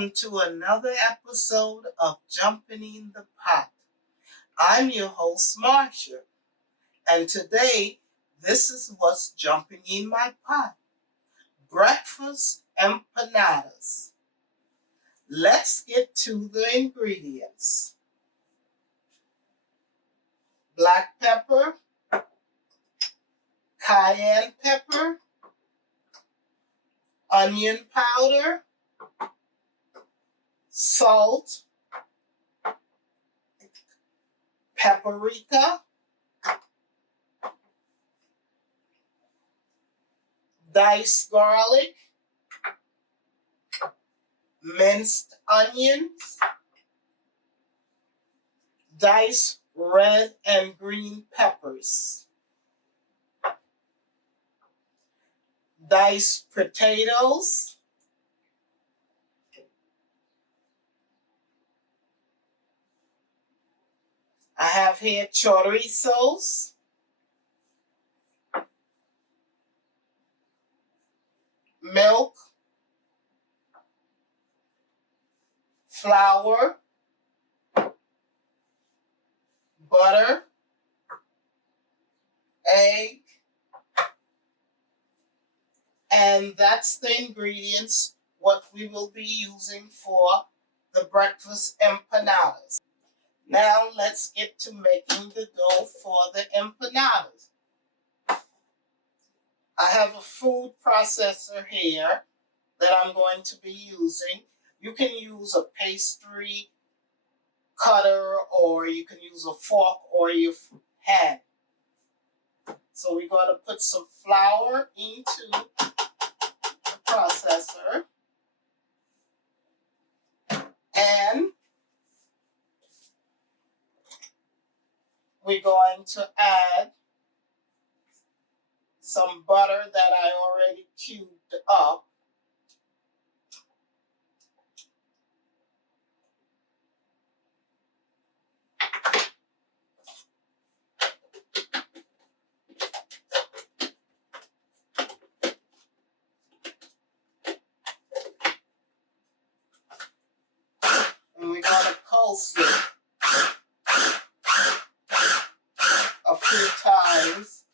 Welcome to another episode of Jumpin in the Pot. I'm your host, Marcia, and today this is what's jumping in my pot. Breakfast Empanadas. Let's get to the ingredients. Black pepper, cayenne pepper, onion powder, salt, paprika, diced garlic, minced onions, diced red and green peppers, diced potatoes, I have here chorizos, milk, flour, butter, egg, and that's the ingredients what we will be using for the breakfast empanadas. Now let's get to making the dough for the empanadas. I have a food processor here that I'm going to be using. You can use a pastry cutter or you can use a fork or your hand. So we're going to put some flour into the processor and we're going to add some butter that I already cubed up. And we're going to pulse it a few times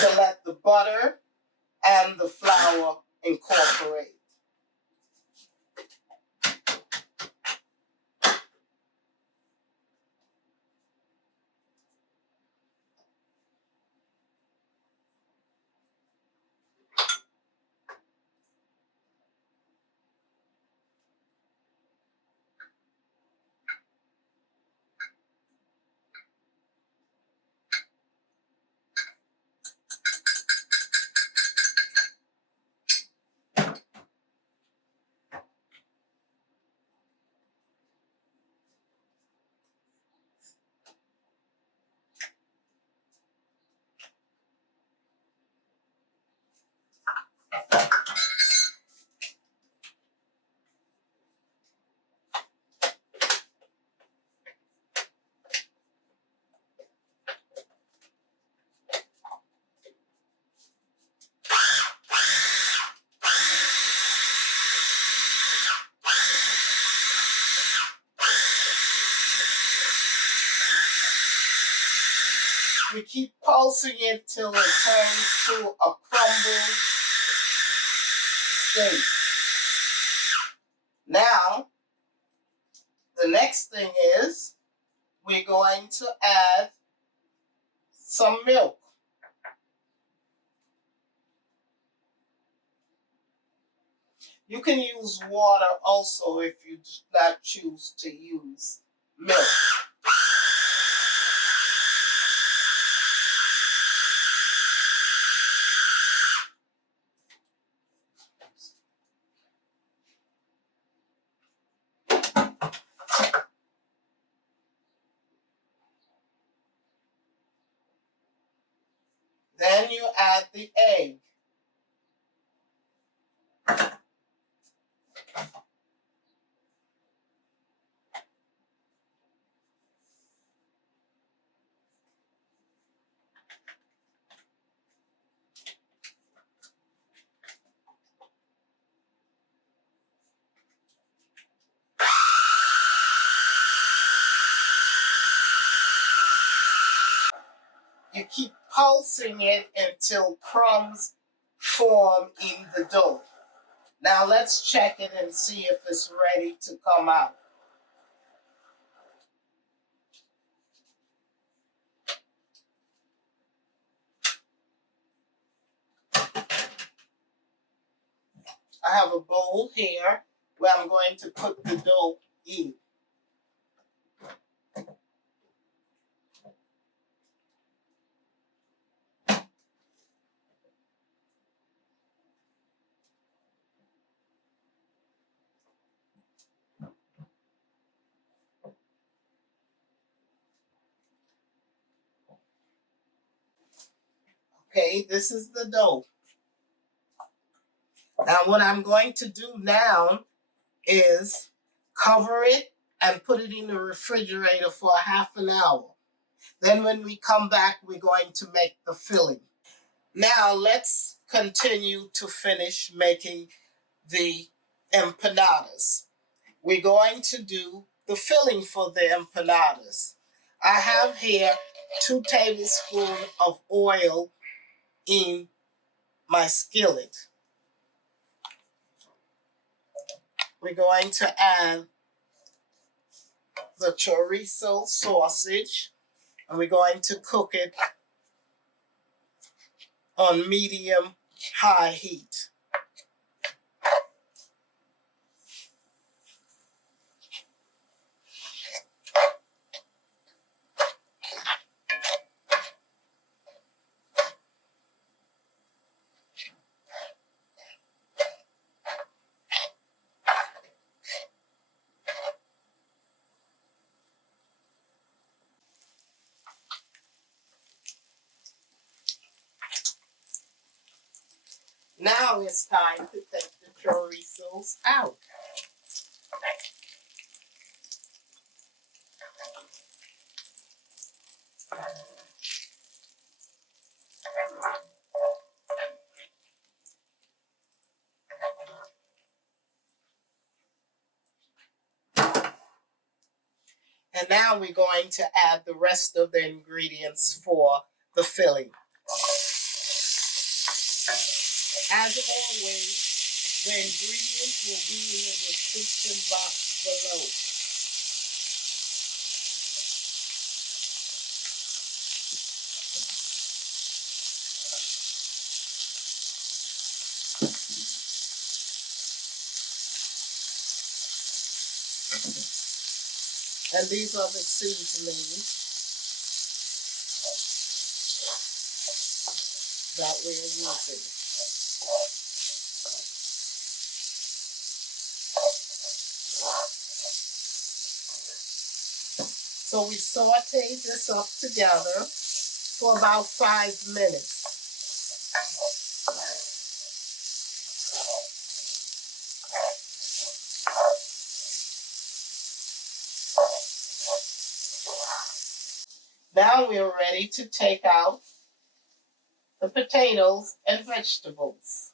to let the butter and the flour incorporate. We keep pulsing it till it turns to a crumbled state. Now, the next thing is we're going to add some milk. You can use water also if you do not choose to use milk. Then you add the egg. You keep pulsing it until crumbs form in the dough. Now let's check it and see if it's ready to come out. I have a bowl here where I'm going to put the dough in. Okay, this is the dough. Now what I'm going to do now is cover it and put it in the refrigerator for a half an hour. Then when we come back, we're going to make the filling. Now let's continue to finish making the empanadas. We're going to do the filling for the empanadas. I have here 2 tablespoons of oil in my skillet. We're going to add the chorizo sausage, and we're going to cook it on medium-high heat. Now it's time to take the chorizos out. And now we're going to add the rest of the ingredients for the filling. As always, the ingredients will be in the description box below. And these are the seasonings that we're using. So we saute this up together for about 5 minutes. Now we're ready to take out the potatoes and vegetables.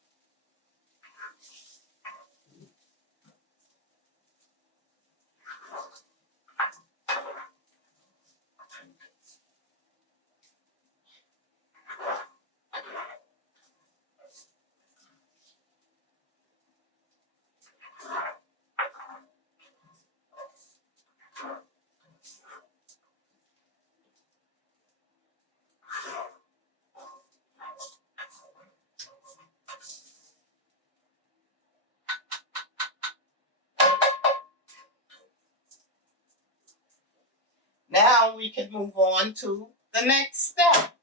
Now we can move on to the next step.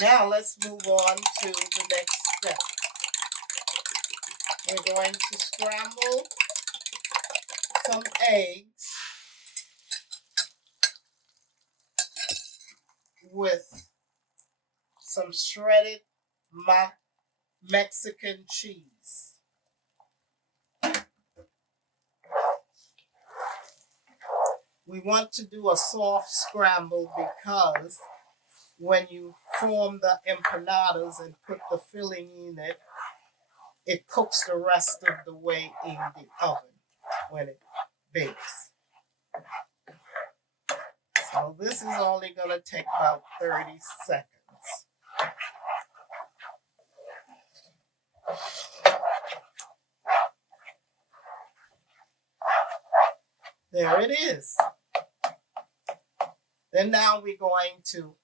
Now let's move on to the next step. We're going to scramble some eggs with some shredded Mexican cheese. We want to do a soft scramble because when you form the empanadas and put the filling in it, it cooks the rest of the way in the oven when it bakes. So this is only going to take about 30 seconds. There it is. Then now we're going to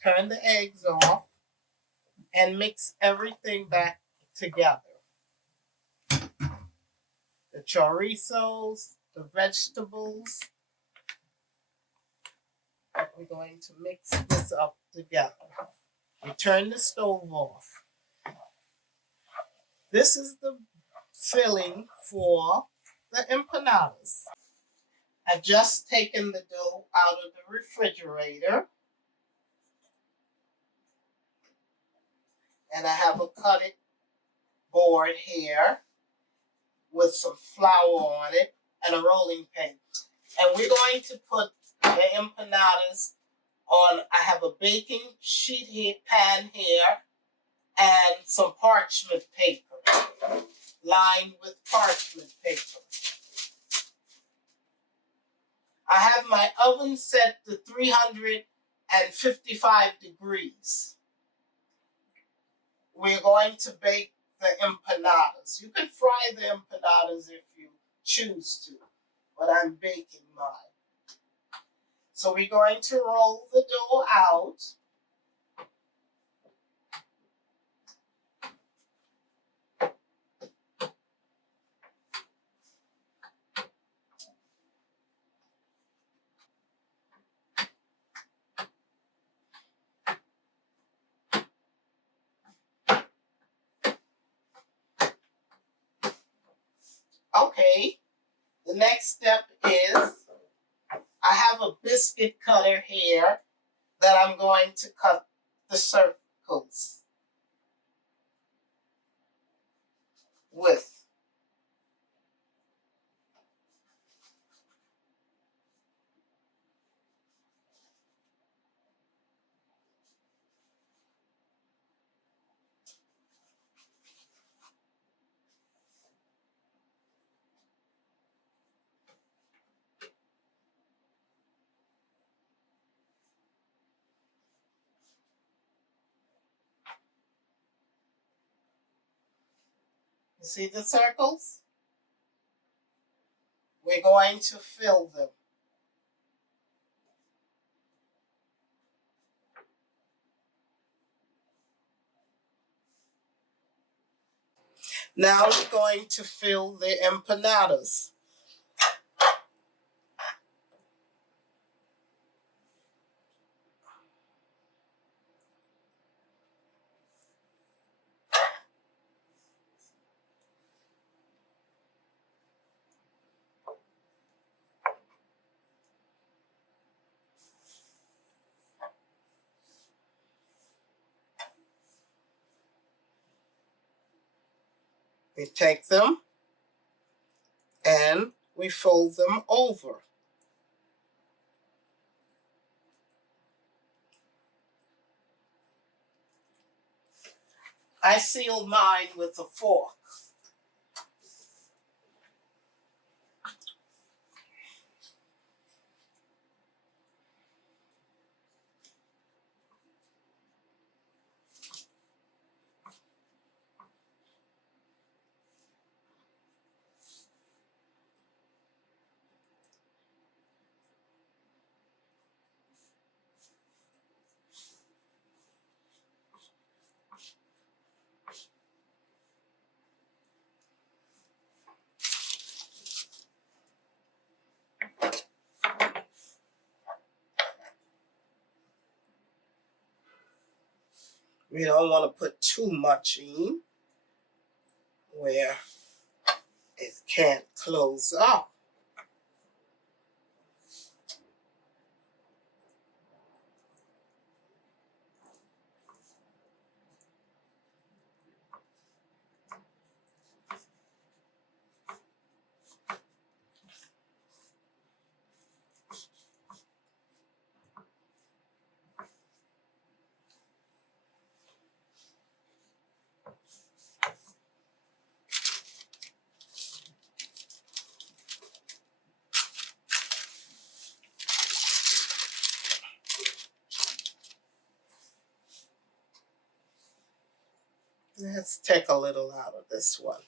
turn the eggs off and mix everything back together. The chorizos, the vegetables. We're going to mix this up together. We turn the stove off. This is the filling for the empanadas. I've just taken the dough out of the refrigerator. And I have a cutting board here with some flour on it and a rolling pin. And we're going to put the empanadas on. I have a baking sheet here, pan here, and some parchment paper, lined with parchment paper. I have my oven set to 355 degrees. We're going to bake the empanadas. You can fry the empanadas if you choose to, but I'm baking mine. So we're going to roll the dough out. Okay, the next step is I have a biscuit cutter here that I'm going to cut the circles with. You see the circles? We're going to fill them. Now we're going to fill the empanadas. We take them and we fold them over. I seal mine with a fork. We don't want to put too much in where it can't close up. Let's take a little out of this one.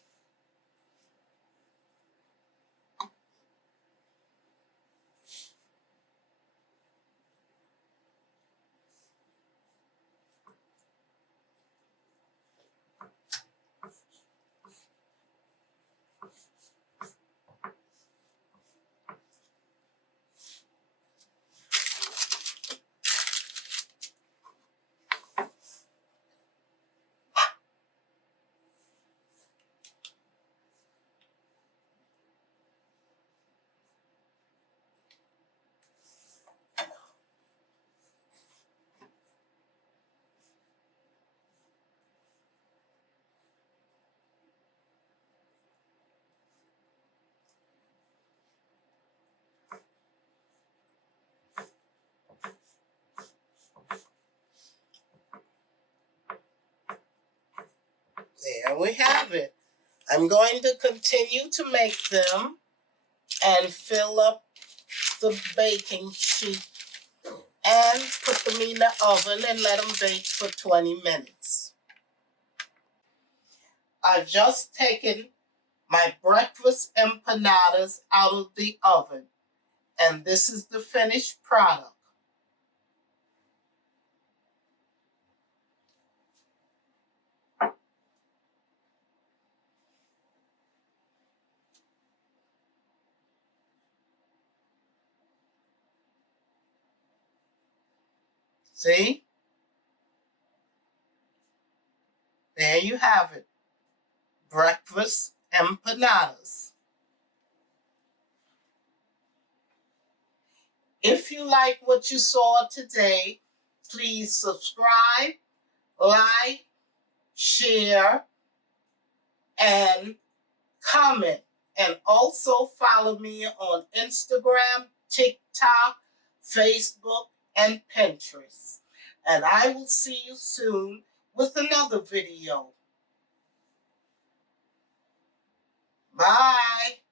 There we have it. I'm going to continue to make them and fill up the baking sheet and put them in the oven and let them bake for 20 minutes. I've just taken my breakfast empanadas out of the oven, and this is the finished product. See? There you have it. Breakfast empanadas. If you like what you saw today, please subscribe, like, share, and comment. And also follow me on Instagram, TikTok, Facebook, and Pinterest. And I will see you soon with another video. Bye.